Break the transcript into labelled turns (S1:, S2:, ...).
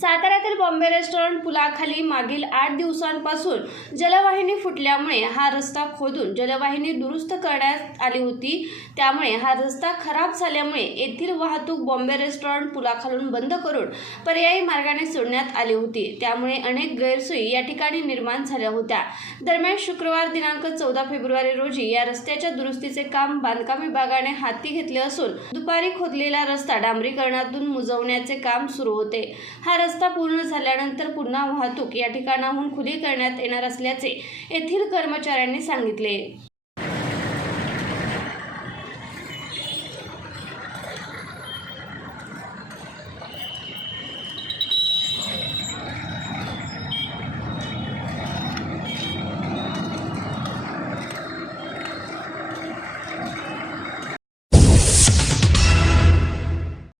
S1: साताऱ्यातील बॉम्बे रेस्टॉरंट पुलाखाली मागील आठ दिवसांपासून जलवाहिनी फुटल्यामुळे हा रस्ता खोदून जलवाहिनी दुरुस्त करण्यात आली होती. त्यामुळे हा रस्ता खराब झाल्यामुळे येथील वाहतूक बॉम्बे रेस्टॉरंट पुलाखालून बंद करून पर्यायी मार्गाने सोडण्यात आली होती. त्यामुळे अनेक गैरसोयी या ठिकाणी निर्माण झाल्या होत्या. दरम्यान शुक्रवार दिनांक चौदा फेब्रुवारी रोजी या रस्त्याच्या दुरुस्तीचे काम बांधकाम विभागाने हाती घेतले असून दुपारी खोदलेला रस्ता डांबरीकरणातून मुजवण्याचे काम सुरू होते. हा रस्ता पूर्ण झाल्यानंतर पुन्हा वाहतूक या ठिकाणाहून खुली करण्यात येणार असल्याचे येथील कर्मचाऱ्यांनी सांगितले.